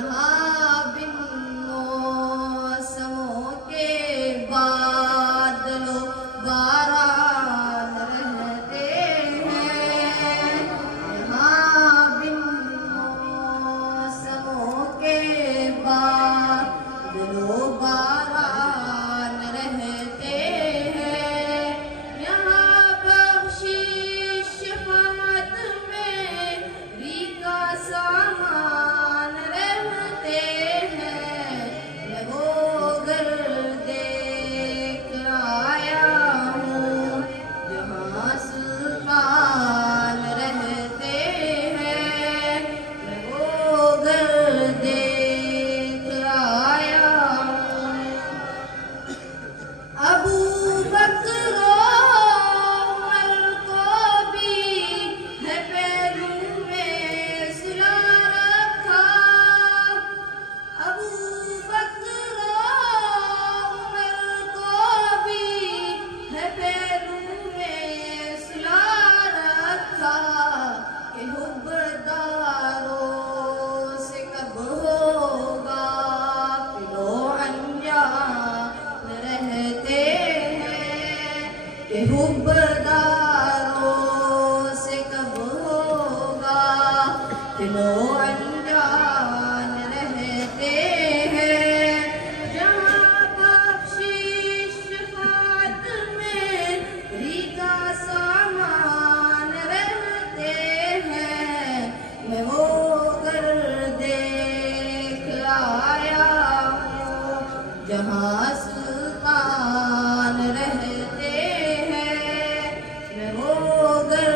यहाँ बिन मौसमों के बादलों बारान रहते हैं। यहाँ बिन मौसमों के बादलों बारान रहते हैं। यहाँ बख्शिश शफाअत में री का सामान रहते हैं। मैं वो घर देख आया हूँ जहाँ सुल्तान रहते हैं। मैं वो घर देख आया हूँ। अबू बकर उमर को भी है पैरों में सुला रखा। अबू बकर उमर को भी है पैरों में सुला रखा। कि हुब्बदारों से कब होगा पिलो अनजान रहते हैं। कि हुब्बदारों से कब होगा पिलो अनजान रहते हैं। जहाँ बख्शिश शफाअत में री का सामान रहते हैं। मैं वो घर देख आया हूँ जहाँ सुल्तान रहते हैं। मैं वो घर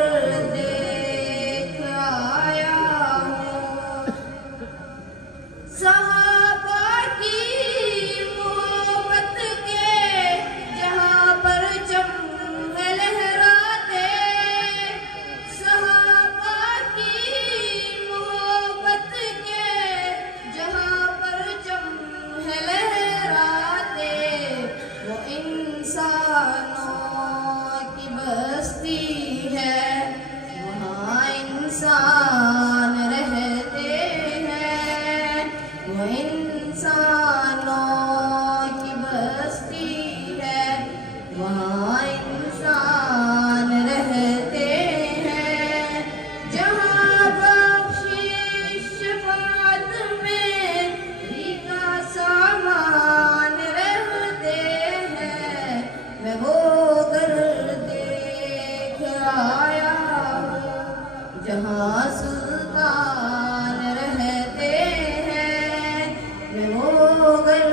देख आया हूँ। सहाबा की मोहब्बत के जहाँ परचम लहराते। सहाबा की मोहब्बत के जहाँ परचम लहराते। वो इंसानों की बस्ती है वहाँ इंसान रहते हैं। वो इंसानों की बस्ती है वहाँ इंसान रहते हैं। जहाँ बख्शिश शफाअत में री का सामान रहते हैं। मैं वो घर देख आया हूँ जहाँ सुल्तान रहते हैं। मैं वो घर